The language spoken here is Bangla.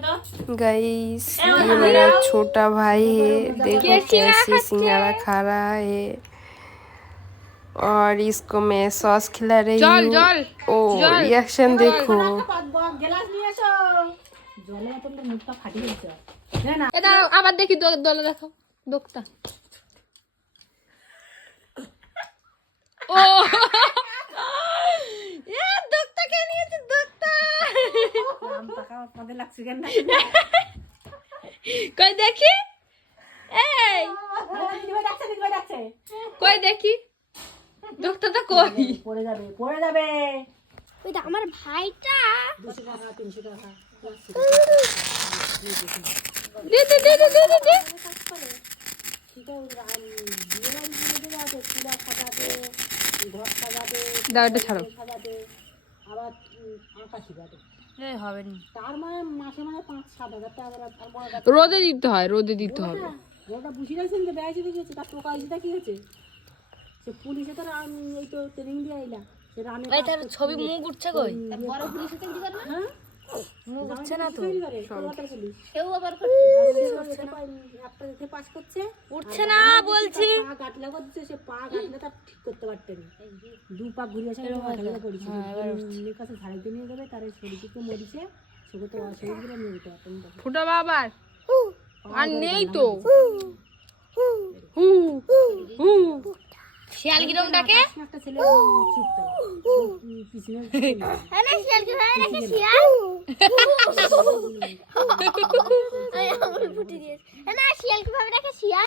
गाइस ये मेरा छोटा भाई है, देखो कैसे सिंघाड़ा खा रहा है और इसको मैं सॉस खिला रही हूँ। ओ रिएक्शन देखो। আবার দেখি দলে দেখো দোকতা ও এ দোকতা কে নিয়েছে দোকতা নাম টাকা আপনাদের লাগছে কেন কই দেখি এই দিবা ডাকছে কই দেখি দোকতা তো কই পড়ে যাবে ওই তো আমার ভাইটা 200 টাকা 300 টাকা দে দাও এটা ছাড়ো আবার আঁকা শিখাবে হবে না তার মানে মাসে মানে 5-7 হাজার টাকা রোদে দিতে হয় রোদে রোদটা বুঝি রাখছেন যে বেয়াজি দিয়েছে তার টোকা হয়েছে কি হয়েছে সে পুলিশে তো এই তো ট্রেনিং দিয়ে আইলা সে রানে ভাই তার ছবি মুখ উঠছে কই বড় পুলিশে চাকরি করে না মুখ উঠছে না তো কেউ আবার একটা দেখে পাস করছে উঠছে না বলছি পা কাটলা করছে সে পা কাটলে তার ঠিক করতে পারতেন দু পা ঘুরে আসে মাথায় পড়েছে এর কাছে ঝাড়িতে নিয়ে যাবে তার শরীরকে মরিছে সেটা তো অসুবিধা নিয়ে যেতে পারতেন ফুটা বাবার আর নেই তো শিয়াল কিরম ডাকে একটা ছেলে চুপটা পিছনে আরে শিয়াল কি হয় নাকি শিয়াল আই আমার ফুটি দিয়েছে না শিয়াল কিভাবে ডাকে শিয়াল